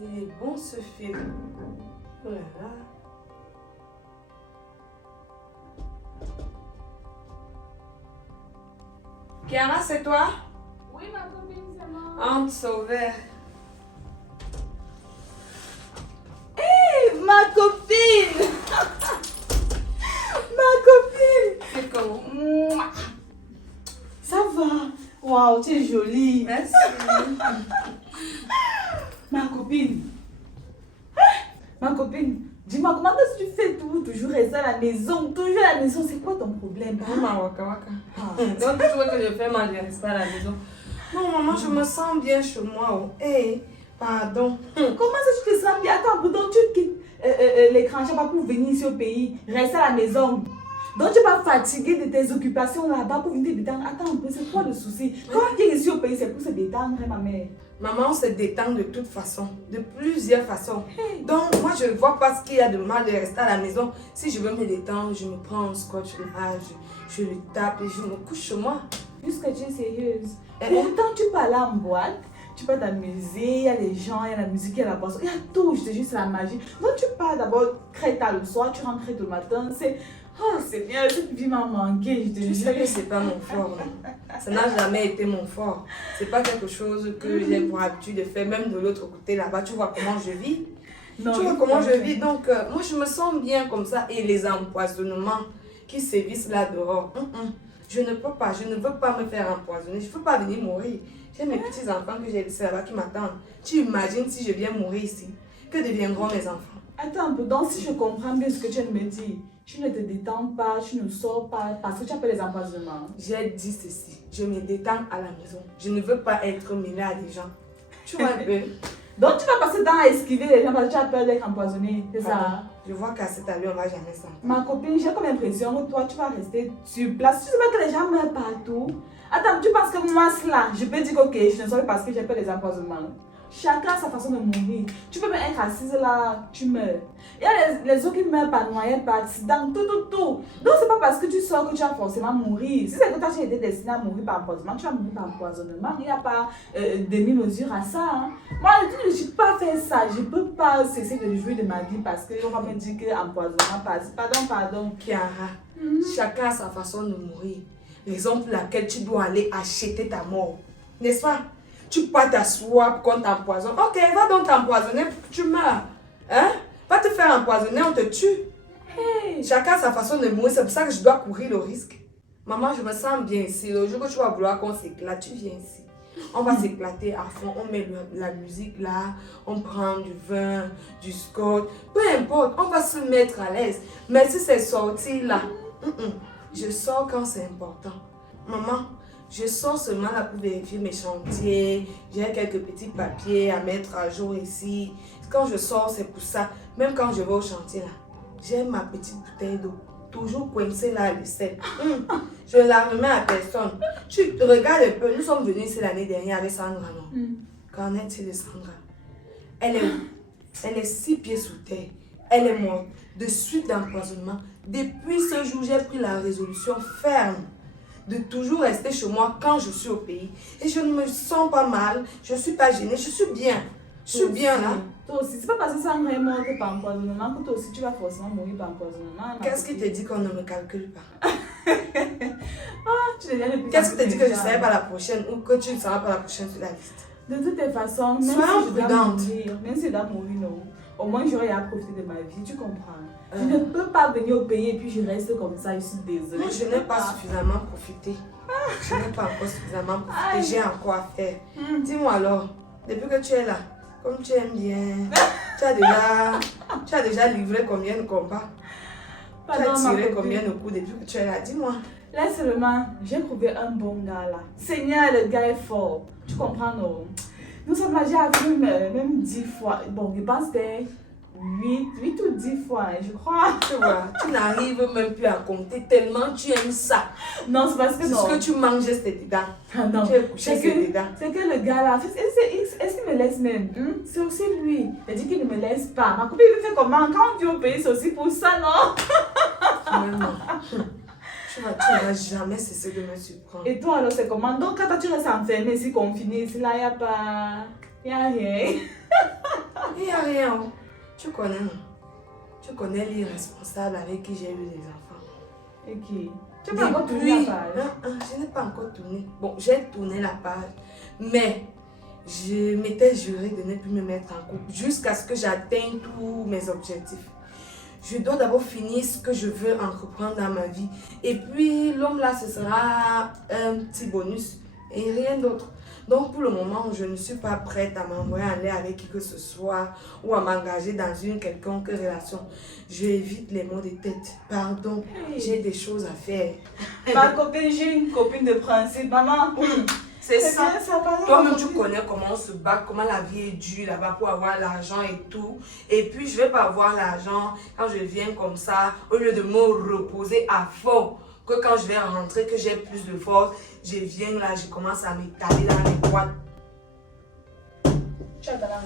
Il est bon ce film. Oh là là. Chiara, c'est toi? Oui, ma copine, c'est moi. Entre sauveur. Hey, ma copine! Ma copine! C'est comment? Mouah. Ça va? Waouh, tu es jolie. Merci. Ma copine. Ma copine, dis-moi, comment est-ce que tu fais tout? Toujours rester à la maison, toujours à la maison, c'est quoi ton problème? Maman, waka waka. Ah. Donc, tu vois que je fais mal, je reste pas à la maison. Non, maman, je me sens bien chez moi. Oh. Hey, pardon. Comment est-ce que tu te sens bien? Attends, donc tu quittes l'étranger pas pour venir ici au pays, rester à la maison. Donc tu vas fatiguer de tes occupations là-bas pour venir te détendre. Attends un peu, c'est quoi le souci? Quand on vient ici au pays, c'est pour se détendre, hein, ma mère. Maman, on se détend de toute façon, de plusieurs façons. Donc, moi, je ne vois pas ce qu'il y a de mal de rester à la maison. Si je veux me détendre, je me prends un scotch là, je le tape et je me couche chez moi. Puisque tu es sérieuse. Eh, Pourtant, tu peux aller en boîte, tu peux t'amuser, il y a les gens, il y a la musique, il y a la boisson, il y a tout, je te jure, c'est la magie. Donc tu pars d'abord très tard le soir, tu rentres très tôt le matin, c'est... Oh, c'est bien, cette vie m'a manqué, je te Tu sais jure. que c'est pas mon fort. Non? Ça n'a jamais été mon fort. C'est pas quelque chose que j'ai pour habitude de faire, même de l'autre côté là-bas. Tu vois comment je vis? Non, Tu vois comment je vis? Donc, moi, je me sens bien comme ça. Et les empoisonnements qui sévissent là dehors, je ne peux pas, je ne veux pas me faire empoisonner. Je ne veux pas venir mourir. J'ai mes petits-enfants que j'ai laissés là-bas qui m'attendent. Tu imagines si je viens mourir ici? Que deviendront mes enfants? Attends un peu, donc si je comprends bien ce que tu viens de me dire, tu ne te détends pas, tu ne sors pas parce que tu as peur des empoisonnements. J'ai dit ceci, je me détends à la maison. Je ne veux pas être mêlée à des gens. Tu vois un peu? Donc tu vas passer dans à esquiver les gens parce que tu as peur d'être empoisonné, c'est ça? Pardon. Je vois qu'à cette allure, on ne va jamais s'entendre. Ma copine, j'ai comme l'impression que toi, tu vas rester sur place. Tu sais pas que les gens meurent partout. Attends, tu penses que moi, cela, je peux dire que ok, je ne sors pas parce que j'ai peur des empoisonnements. Chacun a sa façon de mourir. Tu peux même être assise là, tu meurs. Il y a les autres qui meurent par noyade, par accident, tout. Donc, c'est pas parce que tu sors que tu vas forcément mourir. Si c'est que toi, tu as été destiné à mourir par empoisonnement, tu vas mourir par empoisonnement. Il n'y a pas demi-mesure à ça. Hein. Moi, je ne peux pas faire ça. Je ne peux pas cesser de jouir de ma vie parce qu'on va me dire que empoisonnement passe. Pardon. Chiara, chacun a sa façon de mourir. Raison pour laquelle tu dois aller acheter ta mort. N'est-ce pas? Tu peux pas t'asseoir pour qu'on t'empoisonne. Ok, va donc t'empoisonner pour que tu meurs. Hein? Va te faire empoisonner, on te tue. Hey. Chacun a sa façon de mourir, c'est pour ça que je dois courir le risque. Maman, je me sens bien ici. Le jour que tu vas vouloir qu'on s'éclate, tu viens ici. On va s'éclater à fond, on met la musique là, on prend du vin, du scotch, peu importe, on va se mettre à l'aise. Mais si c'est sorti là, je sors quand c'est important. Maman, je sors seulement là pour vérifier mes chantiers, j'ai quelques petits papiers à mettre à jour ici. Quand je sors, c'est pour ça. Même quand je vais au chantier là, j'ai ma petite bouteille d'eau, toujours coincée là à l'aisselle. Je ne la remets à personne. Tu regardes un peu, nous sommes venus ici l'année dernière avec Sandra, non? Qu'en est-il de Sandra? Elle est où? Elle est 6 pieds sous terre. Elle est morte de suite d'empoisonnement. Depuis ce jour, j'ai pris la résolution ferme de toujours rester chez moi quand je suis au pays. Et je ne me sens pas mal, je ne suis pas gênée, je suis bien. Je suis bien là. Toi aussi, c'est pas parce que Sandra est morte par empoisonnement que toi aussi tu vas forcément mourir par empoisonnement. Qu'est-ce qui te dit qu'on ne me calcule pas? Tu deviens de plus Qu'est-ce en qui te plus dit que je ne méchante. serai pas la prochaine ou que tu ne seras pas la prochaine sur la liste? De toutes les façons, même Sois si je dois prudente. mourir, même si je dois mourir, non, au moins j'aurai à profiter de ma vie, tu comprends? Je ne peux pas venir au pays et puis je reste comme ça, je suis désolée. Moi, je n'ai pas suffisamment profité. Je n'ai pas encore suffisamment profité. J'ai encore à faire. Dis-moi alors, depuis que tu es là, comme tu aimes bien, tu as déjà livré combien de combats? Tu as Pardon, ma tiré copine. combien de coups depuis que tu es là? Dis-moi. Là seulement, j'ai trouvé un bon gars là. Seigneur, le gars est fort. Tu comprends, non? Nous sommes là, j'ai vu même 10 fois. Bon, je pense que 8 ou 10 fois, hein, je crois. Tu vois, tu n'arrives même plus à compter tellement tu aimes ça. Non, c'est parce que C'est non. ce que tu manges, c'est dedans. Ah, non. Tu es couché, C'est c'est que, dedans. c'est que le gars là, est-ce qu'il me laisse même? C'est aussi lui. Il dit qu'il ne me laisse pas. Ma copine il fait comment? Quand on vit au pays, c'est aussi pour ça, non? Vraiment. Tu vas jamais cesser de me surprendre. Et toi alors, c'est comment? Donc, quand toi, tu restes enfermé ici, confiné, ici là, il n'y a pas. Il n'y a rien. Il n'y a rien. Tu connais, non? Tu connais l'irresponsable avec qui j'ai eu des enfants. Et qui? Tu n'as pas encore tourné la page? Je n'ai pas encore tourné. Bon, j'ai tourné la page, mais je m'étais juré de ne plus me mettre en couple jusqu'à ce que j'atteigne tous mes objectifs. Je dois d'abord finir ce que je veux entreprendre dans ma vie. Et puis, l'homme là, ce sera un petit bonus et rien d'autre. Donc, pour le moment, je ne suis pas prête à m'envoyer en l'air avec qui que ce soit ou à m'engager dans une quelconque relation. Je évite les mots de tête. Pardon, j'ai des choses à faire. Ma copine, j'ai une copine de principe. Maman, c'est ça. Bien, ça toi-même, tu connais comment on se bat, comment la vie est dure là-bas pour avoir l'argent et tout. Et puis, je ne vais pas avoir l'argent quand je viens comme ça, au lieu de me reposer à fond. Que quand je vais rentrer, que j'ai plus de force, je viens là, je commence à m'étaler dans les boîtes. Tu as ta langue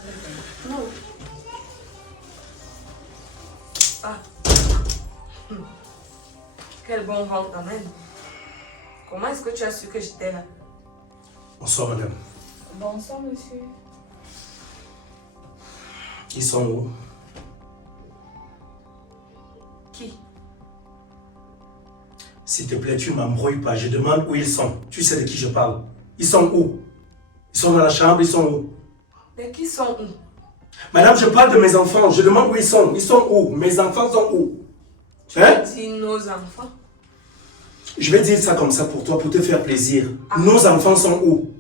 de Non. Ah. Quel bon vent quand même. Comment est-ce que tu as su que j'étais là? Bonsoir, madame. Bonsoir, monsieur. Ils sont où? Qui? S'il te plaît, tu ne m'embrouilles pas. Je demande où ils sont. Tu sais de qui je parle. Ils sont où? Ils sont dans la chambre, ils sont où? Mais qui sont où? Madame, je parle de mes enfants. Je demande où ils sont. Ils sont où? Mes enfants sont où? Hein? Tu dis nos enfants? Je vais dire ça comme ça pour toi, pour te faire plaisir. Nos enfants sont où?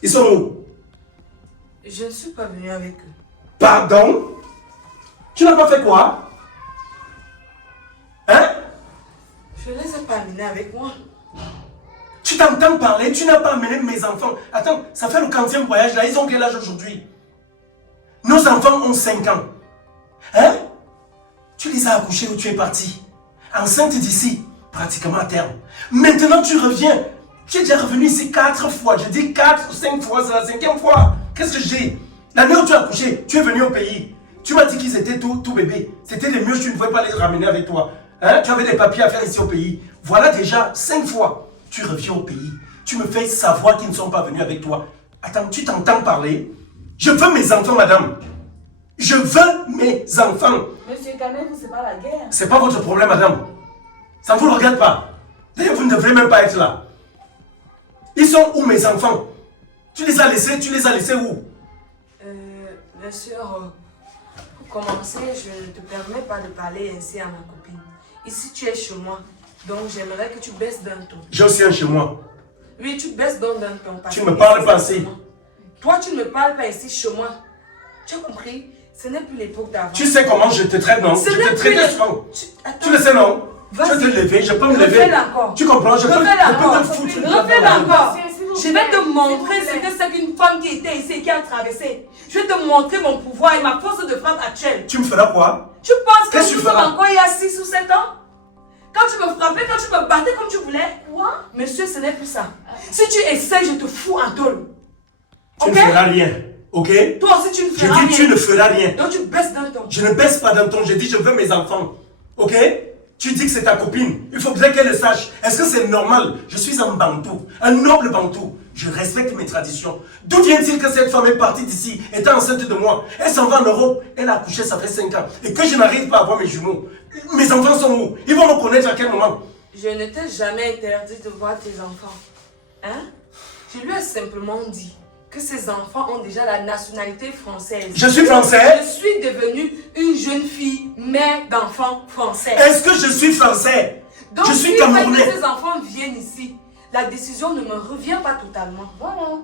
Ils sont où? Je ne suis pas venue avec eux. Pardon? Tu n'as pas fait quoi? Hein? Je ne les ai pas amenés avec moi. Tu t'entends parler, tu n'as pas amené mes enfants. Attends, ça fait le 40e voyage là, ils ont quel âge aujourd'hui? Nos enfants ont 5 ans. Hein? Tu les as accouchés où tu es parti? Enceinte d'ici, pratiquement à terme. Maintenant tu reviens. Tu es déjà revenu ici 4 fois. Je dis 4 ou 5 fois, c'est la 5e fois. Qu'est-ce que j'ai? L'année où tu as accouché, tu es venu au pays. Tu m'as dit qu'ils étaient tout bébés. C'était les mieux, tu ne pouvais pas les ramener avec toi. Hein? Tu avais des papiers à faire ici au pays. Voilà déjà 5 fois. Tu reviens au pays. Tu me fais savoir qu'ils ne sont pas venus avec toi. Attends, tu t'entends parler? Je veux mes enfants, madame. Je veux mes enfants. Monsieur, calmez-vous, c'est pas la guerre. C'est pas votre problème, madame. Ça ne vous regarde pas. D'ailleurs, vous ne devriez même pas être là. Ils sont où, mes enfants? Tu les as laissés où? Bien sûr, pour commencer, je ne te permets pas de parler ainsi à ma copine. Ici, tu es chez moi. Donc, j'aimerais que tu baisses d'un ton. J'ai aussi un chez moi. Oui, tu baisses donc d'un ton. Tu ne me parles pas ainsi. Toi, tu ne me parles pas ici chez moi. Tu as compris? Ce n'est plus l'époque d'avant. Tu sais comment je te traite, non? Je te traite souvent. Tu le sais, non? Je vais te lever, je peux me lever. Tu comprends? Je peux te foutre. Refais-le encore. Je vais te montrer ce que c'est qu'une femme qui était ici et qui a traversé. Je vais te montrer mon pouvoir et ma force de frappe actuelle. Tu me feras quoi? Tu penses que Qu'est-ce que nous tu sommes feras? encore il y a 6 ou 7 ans? Quand tu me frappais, quand tu me battais comme tu voulais? Quoi? Monsieur, ce n'est plus ça. Si tu essaies, je te fous en tôle. Tu ne feras rien, ok? Toi aussi, tu ne Je feras rien. dis tu ne feras rien. Donc tu baisses d'un ton. Je ne baisse pas d'un ton, je dis je veux mes enfants. Ok? Tu dis que c'est ta copine. Il faudrait qu'elle le sache. Est-ce que c'est normal? Je suis un bantou, un noble bantou. Je respecte mes traditions. D'où vient-il que cette femme est partie d'ici, étant enceinte de moi? Elle s'en va en Europe, elle a accouché, ça fait 5 ans. Et que je n'arrive pas à voir mes jumeaux. Mes enfants sont où? Ils vont me connaître à quel moment? Je ne t'ai jamais interdit de voir tes enfants. Hein? Je lui ai simplement dit que ces enfants ont déjà la nationalité française. Je suis français? Je suis devenue une jeune fille, mère d'enfants français. Est-ce que je suis français? Donc, je suis si camerounais. ces enfants viennent ici, la décision ne me revient pas totalement. Voilà.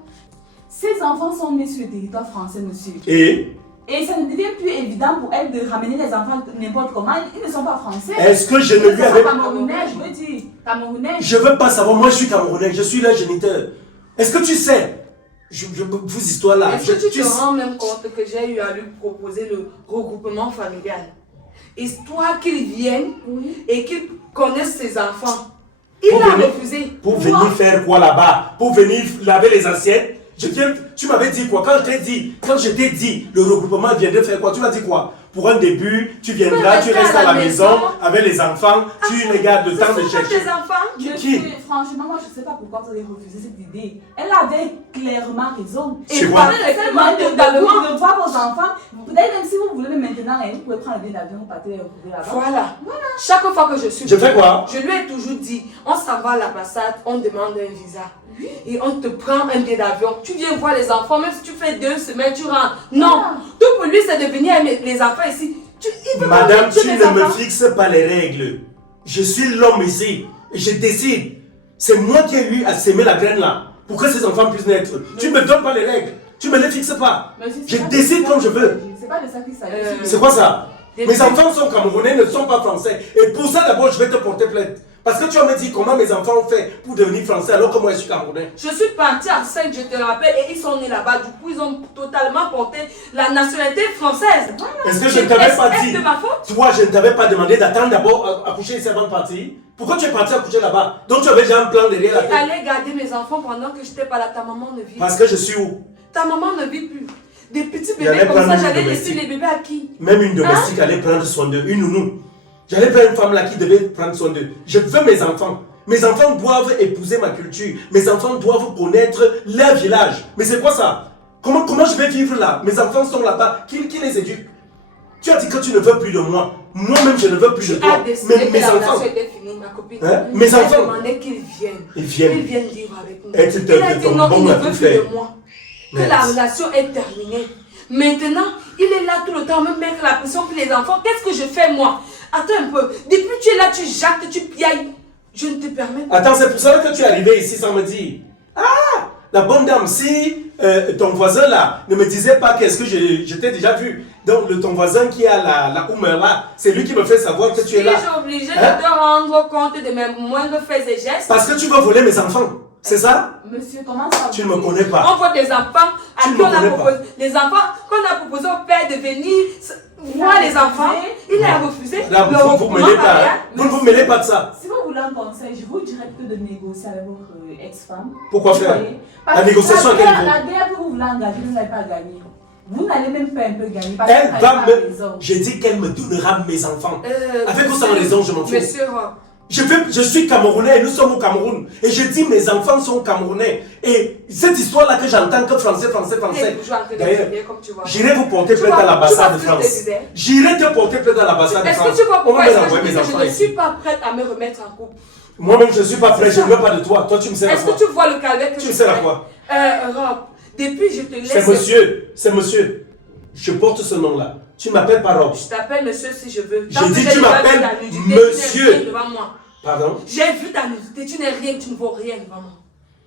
Ces enfants sont nés sur le territoire français, monsieur. Et ça ne devient plus évident pour elle de ramener les enfants n'importe comment. Ils ne sont pas français. est-ce que je ne lui Ils sont avais... camerounais, je veux dire. Camerounais. Je veux pas savoir, moi je suis camerounais, je suis leur géniteur. Est-ce que tu sais? Vos histoires là. Est-ce que tu te rends même compte que j'ai eu à lui proposer le regroupement familial? Histoire qu'ils viennent et qu'ils connaissent ses enfants. Il a refusé. Pour venir faire quoi là-bas? Pour venir laver les assiettes? Tu m'avais dit quoi? Quand je t'ai dit, le regroupement vient de faire quoi? Tu m'as dit quoi? Pour un début, tu viendras, tu rester restes à à la la maison maison. avec les enfants, tu les gardes le temps de Ce sont pas chercher. tes enfants. Monsieur, franchement, moi je ne sais pas pourquoi vous avez refusé cette idée. Elle avait clairement raison. C'est Et quoi? vous avez Totalement, de totalement. voir vos enfants. Peut-être même si vous voulez maintenant, vous pouvez prendre le billet d'avion, vous partez les retrouver là-bas. Voilà. Chaque fois que je suis Je fais quoi? je lui ai toujours dit, on s'en va à l'ambassade, on demande un visa. Et on te prend un billet d'avion. Tu viens voir les enfants, même si tu fais 2 semaines, tu rentres. Non. Tout pour lui, c'est de venir avec les enfants ici. Il veut pas Madame, mettre tous tu les ne me enfants. fixes pas les règles. Je suis l'homme ici. Et je décide. C'est moi qui ai eu à s'aimer la graine là. Pour que ces enfants puissent naître. Tu ne me donnes pas les règles. Tu ne me les fixes pas. Monsieur, Je c'est pas décide de ça comme je qu'il veux. s'agit. C'est pas de ça qu'il s'agit. C'est quoi ça? Depuis- Mes enfants sont camerounais, ne sont pas français. Et pour ça, d'abord, je vais te porter plainte. Parce que tu vas me dire comment mes enfants ont fait pour devenir français alors que moi, je suis camerounais. Je suis partie à 5, je te rappelle, et ils sont nés là-bas. Du coup, ils ont totalement porté la nationalité française. Est-ce que je ne t'avais pas Est-ce dit? de ma faute? Toi, je ne t'avais pas demandé d'attendre d'abord à coucher ici avant de partir. Pourquoi tu es parti à coucher là-bas? Donc tu avais déjà un plan derrière la tête. Allez garder mes enfants pendant que je n'étais pas là. Ta maman ne vit Parce que je suis où? Ta maman ne vit plus. Des petits J'allais bébés comme prendre ça, une j'allais domestique. laisser les bébés à qui? Même une domestique allait prendre soin d'eux, une nounou. J'allais prendre une femme là qui devait prendre soin d'eux. Je veux mes enfants. Mes enfants doivent épouser ma culture. Mes enfants doivent connaître leur village. Mais c'est quoi ça? Comment je vais vivre là? Mes enfants sont là-bas. Qui les éduque? Tu as dit que tu ne veux plus de moi. Moi-même, je ne veux plus de Tu toi. as décidé Mais que mes la enfants. relation était finie, ma copine. Hein? Mes J'ai enfants. demandé qu'ils viennent. Ils viennent. Qu'ils viennent vivre avec nous. Et tu te- Il a dit ton non, bon il ne l'a veut tout plus fait. de moi. Que Merde. la relation est terminée. Maintenant, il est là tout le temps, même mettre la pression pour les enfants. Qu'est-ce que je fais moi? Attends un peu. Depuis que tu es là, tu jactes, tu piailles. Je ne te permets pas. Attends, c'est pour ça que tu es arrivé ici sans me dire. Ah, la bonne dame, si ton voisin là ne me disait pas qu'est-ce que je t'ai déjà vu. Donc, ton voisin qui a la humeur là, c'est lui qui me fait savoir que tu es là. Suis-je obligée Hein? de te rendre compte de mes moindres faits et gestes? Parce que tu veux voler mes enfants. C'est ça? Monsieur, comment ça? Tu ne me connais pas. On voit des enfants à Tu qui ne on me a connais proposé. Les enfants qu'on a proposé au père de venir voir les enfants. Il a refusé. Madame, Le vous ne regroupement mêlez pas. familial. Hein? Vous ne vous mêlez pas de ça. Si vous voulez un conseil, je vous dirais plutôt de négocier avec votre ex-femme. Pourquoi Vous faire? voyez? La Parce que négociation à quel niveau? La guerre que vous voulez engager, vous n'allez pas gagner. Vous n'allez même pas un peu gagner. Parce Elle que va vous n'avez me. pas raison. J'ai dit qu'elle me donnera mes enfants. Avec ou sans monsieur- raison, je m'en fous. Monsieur, Je suis Camerounais et nous sommes au Cameroun. Et je dis mes enfants sont Camerounais. Et cette histoire-là que j'entends que français. il est toujours en train de D'ailleurs, crier, comme tu vois. j'irai vous porter Tu plainte vois- à l'ambassade de tu vois ce que je te France. disais? J'irai te porter plainte à l'ambassade de Est-ce France. que tu vois On pourquoi va est-ce que envoyer je dis mes que je enfants ne ici. suis pas prête à me remettre en couple? Moi-même, je ne suis pas prêt. C'est Je ça. ne veux pas de toi. Toi, tu me sers à Est-ce quoi? que tu vois le calvaire que Tu je me sers à fais? quoi? Rob, depuis je te laisse. C'est monsieur. C'est monsieur. Je porte ce nom-là. Tu ne m'appelles pas Rob. Je t'appelle monsieur si je veux. J'ai Tant que dit j'ai tu déjà m'appelles vu ta nudité, monsieur. Tu n'es rien devant moi. Pardon? J'ai vu ta nudité, tu n'es rien, tu ne vaux rien devant moi.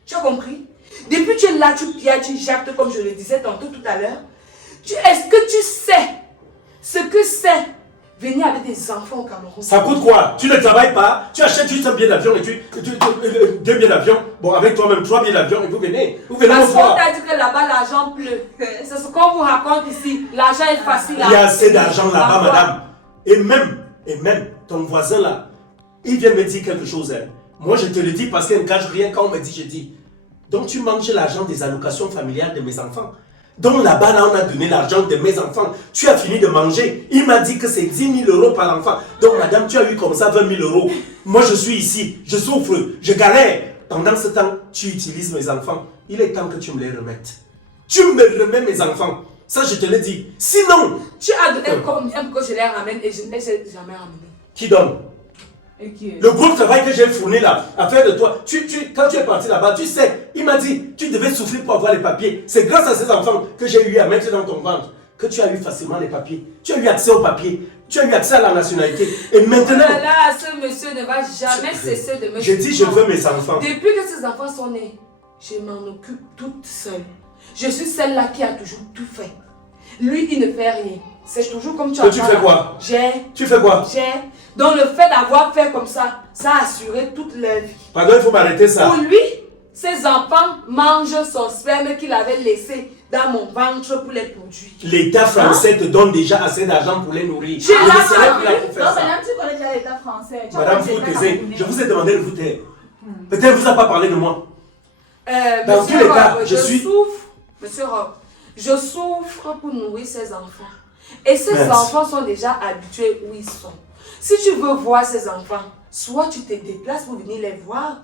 Tu as compris? Depuis que tu es là, tu piailles, tu jactes comme je le disais tantôt tout à l'heure. Est-ce que tu sais ce que c'est venir avec des enfants au Cameroun? Ça coûte quoi? Tu ne travailles pas, tu achètes juste un billet d'avion et deux billets d'avion. Bon, avec toi-même, 3 billets d'avion et vous venez. Vous venez Parce me qu'on voir. t'a dit que là-bas l'argent pleut. C'est ce qu'on vous raconte ici. L'argent est facile à Il y a assez d'argent là-bas, avoir. madame. Et même, ton voisin là, il vient me dire quelque chose. Hein. Moi, je te le dis parce qu'il ne cache rien. Quand on me dit, je dis. Donc, tu manges l'argent des allocations familiales de mes enfants. Donc, là-bas, là, on a donné l'argent de mes enfants. Tu as fini de manger. Il m'a dit que c'est 10 000 euros par enfant. Donc, madame, tu as eu comme ça 20 000 euros. Moi, je suis ici. Je souffre. Je galère. Pendant ce temps, tu utilises mes enfants. Il est temps que tu me les remettes. Tu me remets mes enfants. Ça, je te l'ai dit. Sinon, Tu as donné combien pour que je les ramène et je ne les ai jamais ramenés? qui donne? Ok. Le gros travail que j'ai fourni là, à faire de toi, quand tu es parti là-bas, tu sais, il m'a dit, tu devais souffrir pour avoir les papiers. C'est grâce à ces enfants que j'ai eu à mettre dans ton ventre que tu as eu facilement les papiers. Tu as eu accès aux papiers. Tu as eu accès à la nationalité. Et maintenant, Là, ce monsieur ne va jamais cesser de me je dis, je veux mes enfants. Depuis que ces enfants sont nés, je m'en occupe toute seule. Je suis celle-là qui a toujours tout fait. Lui, il ne fait rien. C'est toujours comme tu as Et tu fais quoi? Tu fais quoi? Donc le fait d'avoir fait comme ça a assuré toute leur vie. Pardon, il faut m'arrêter ça. Pour lui, ses enfants mangent son sperme qu'il avait laissé dans mon ventre pour les produits. L'État français te donne déjà assez d'argent pour les nourrir. J'ai Je ne l'argent. serai plus là pour Non, faire ça. madame, tu connais déjà l'État français. Tu Madame, connais vous l'État taisez. camerounais. Je vous ai demandé de vous taire. Peut-être vous n'a pas parlé de moi. Dans Monsieur tous les cas, Rob, je suis- souffre. Monsieur Rob, je souffre pour nourrir ces enfants. Et ces Merci. enfants sont déjà habitués où ils sont. Si tu veux voir ces enfants, soit tu te déplaces pour venir les voir,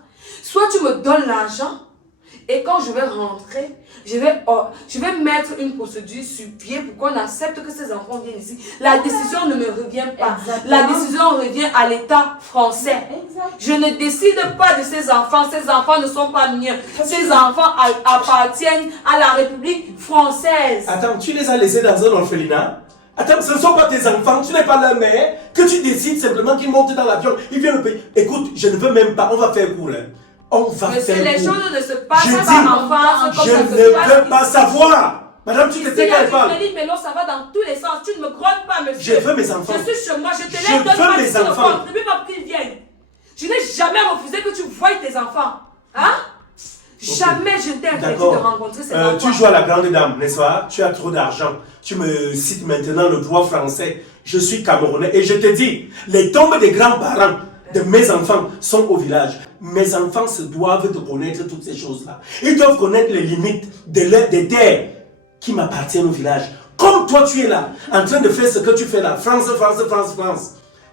soit tu me donnes l'argent. Et quand je vais rentrer, je vais mettre une procédure sur pied pour qu'on accepte que ces enfants viennent ici. La décision ne me revient pas. Exactement. La décision revient à l'État français. Exact. Je ne décide pas de ces enfants. Ces enfants ne sont pas miens. Ces enfants appartiennent à la République française. Attends, tu les as laissés dans un orphelinat? Attends, ce ne sont pas tes enfants, tu n'es pas leur mère, que tu décides simplement qu'ils montent dans l'avion, ils viennent au pays. Écoute, je ne veux même pas, on va faire court. Hein. On va Monsieur, faire les court. choses ne se passent Je pas dis, en France comme je ça ne se passe veux pas ici. savoir. Madame, tu te tais C'est qu'elle la parle. Frédéric Mélon, ça va dans tous les sens. Tu ne me grondes pas, Je monsieur. veux mes enfants. Je suis chez moi, je te Je les donne veux pas, mes tu ne enfants. contribues pas pour qu'ils viennent. Je n'ai jamais refusé que tu voies tes enfants. Hein? Jamais je t'ai interdit de D'accord. rencontrer ces enfants. Tu joues à la grande dame, n'est-ce pas? Tu as trop d'argent. Tu me cites maintenant le droit français. Je suis Camerounais et je te dis, les tombes des grands-parents de mes enfants sont au village. Mes enfants se doivent de connaître toutes ces choses-là. Ils doivent connaître les limites des terres qui m'appartiennent au village. Comme toi, tu es là, en train de faire ce que tu fais là. France.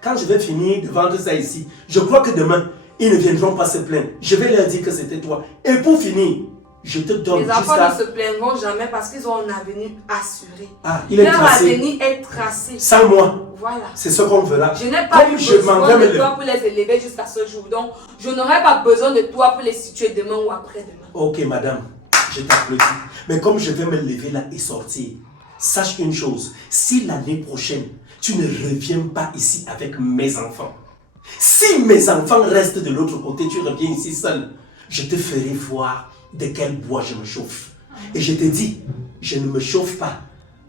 Quand je vais finir de vendre ça ici, je crois que demain, ils ne viendront pas se plaindre. Je vais leur dire que c'était toi. Et pour finir, je te donne Les enfants jusqu'à... ne se plaindront jamais parce qu'ils ont un avenir assuré. Ah, il est Leur tracé. avenir est tracé. Sans moi. Voilà. C'est ce qu'on veut là. Je n'ai pas eu Comme je m'en besoin vais de me toi pour les élever jusqu'à ce jour. Donc, je n'aurai pas besoin de toi pour les situer demain ou après-demain. Ok, madame, je t'applaudis. Mais comme je vais me lever là et sortir, sache une chose. Si l'année prochaine, tu ne reviens pas ici avec mes enfants, si mes enfants restent de l'autre côté, tu reviens ici seul, je te ferai voir de quel bois je me chauffe. Et je te dis, je ne me chauffe pas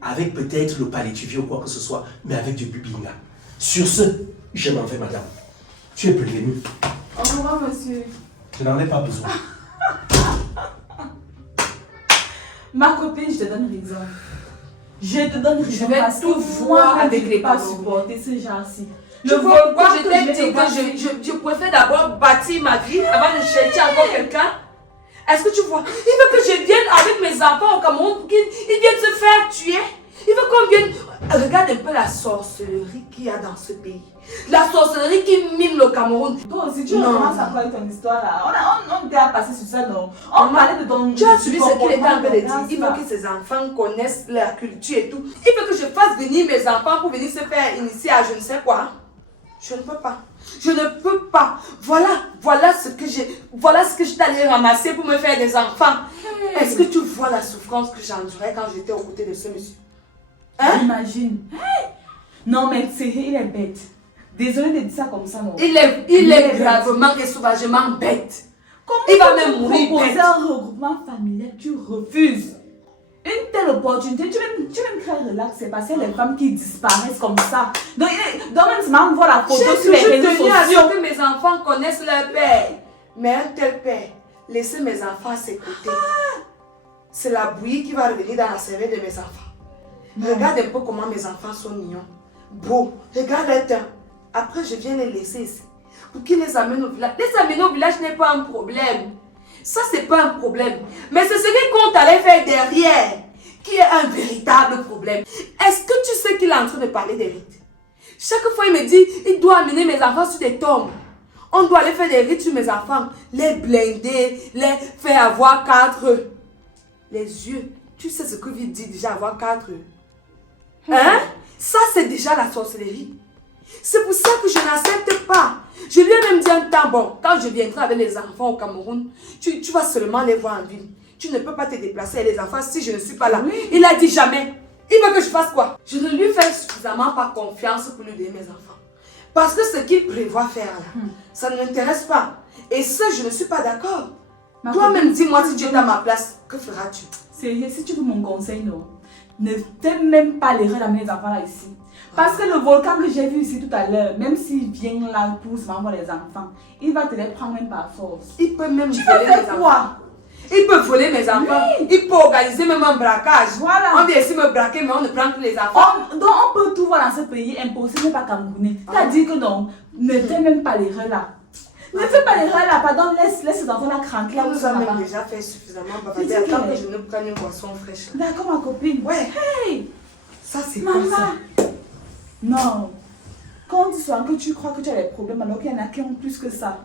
avec peut-être le palétuvier ou quoi que ce soit, mais avec du bubinga. Sur ce, je m'en vais, madame. Tu es prévenue. Au revoir, monsieur. Je n'en ai pas besoin. Ma copine, je te donne raison. Je te donne raison. Je vais parce tout que voir moi, avec je ne les peux pas Camerounais. supporter ce genre-ci. Tu vois pourquoi je t'ai dit que que je préfère d'abord bâtir ma vie avant de chercher encore quelqu'un? Est-ce que tu vois? Il veut que je vienne avec mes enfants au Cameroun pour qu'ils viennent se faire tuer. Il veut qu'on vienne... Regarde un peu la sorcellerie qu'il y a dans ce pays. La sorcellerie qui mine le Cameroun. Toi aussi, tu Non. recommences à parler ton histoire là. On t'a passé sur ça, non? On parlait de ton... Tu as suivi ce qu'il était en train de dire. comportement, Il veut que ses enfants connaissent la culture et tout. Il veut que je fasse venir mes enfants pour venir se faire initier à je ne sais quoi. Je ne peux pas. Je ne peux pas. Voilà ce que je t'allais ramasser pour me faire des enfants. Est-ce que tu vois la souffrance que j'endurais quand j'étais aux côtés de ce monsieur? Hein? Imagine. Hey! Non, mais c'est il est bête. Désolé de dire ça comme ça, non? Il est gravement et sauvagement bête. Comment Il va tu même peux mourir proposer bête. un regroupement familial, tu refuses. Une telle opportunité, tu même créer relax, c'est parce que les femmes qui disparaissent comme ça. Donc même si maman voit la photo J'ai sur les toujours réseaux tenu à sociaux. ce que mes enfants connaissent leur père. Mais un tel père, laissez mes enfants à ses côtés. C'est la bouillie qui va revenir dans la cervelle de mes enfants. Regarde un peu comment mes enfants sont mignons. Beaux. Regarde leur teint. Après, je viens les laisser ici. Pour qu'ils les amènent au village. Les amener au village n'est pas un problème. Ça, c'est pas un problème. Mais c'est ce qui compte à les faire derrière qui est un véritable problème. Est-ce que tu sais qu'il est en train de parler des rites? Chaque fois, il me dit, il doit amener mes enfants sur des tombes. On doit aller faire des rites sur mes enfants. Les blinder, les faire avoir 4 les yeux. Tu sais ce que veut dire déjà avoir 4 Hein? Ça, c'est déjà la sorcellerie. C'est pour ça que je n'accepte pas. Je lui ai même dit un temps, bon, quand je viendrai avec les enfants au Cameroun, tu vas seulement les voir en ville. Tu ne peux pas te déplacer avec les enfants si je ne suis pas là. Oui. Il a dit jamais. Il veut que je fasse quoi? Je ne lui fais suffisamment pas confiance pour lui donner mes enfants. Parce que ce qu'il prévoit faire là, ça ne m'intéresse pas. Et ça, je ne suis pas d'accord. Toi-même, dis-moi si tu es à ma place, que feras-tu? Sérieux, si tu veux mon conseil, non. Ne fais même pas l'erreur d'amener les enfants là ici. Parce que le volcan que j'ai vu ici tout à l'heure, même s'il vient là pour se voir les enfants, il va te les prendre même par force. Il peut même Tu voler vas mes faire enfants. quoi? Il peut voler mes enfants. Oui. Il peut organiser même un braquage. Voilà. On vient ici me braquer, mais on ne prend que les enfants. Donc on peut tout voir dans ce pays, impossible pas camerounais. C'est-à-dire que non, ne fais même pas l'erreur là. Ne fais pas l'erreur là, pardon, laisse ces enfants là cranquer là On où nous ça a va. même déjà fait suffisamment bavarder. C'est Attends clair. que je ne prenne une boisson fraîche. D'accord ma copine. Ouais, Hey! Ça, c'est quoi ça? Maman! Non. Quand on dit souvent que tu crois que tu as des problèmes alors qu'il y en a qui ont plus que ça.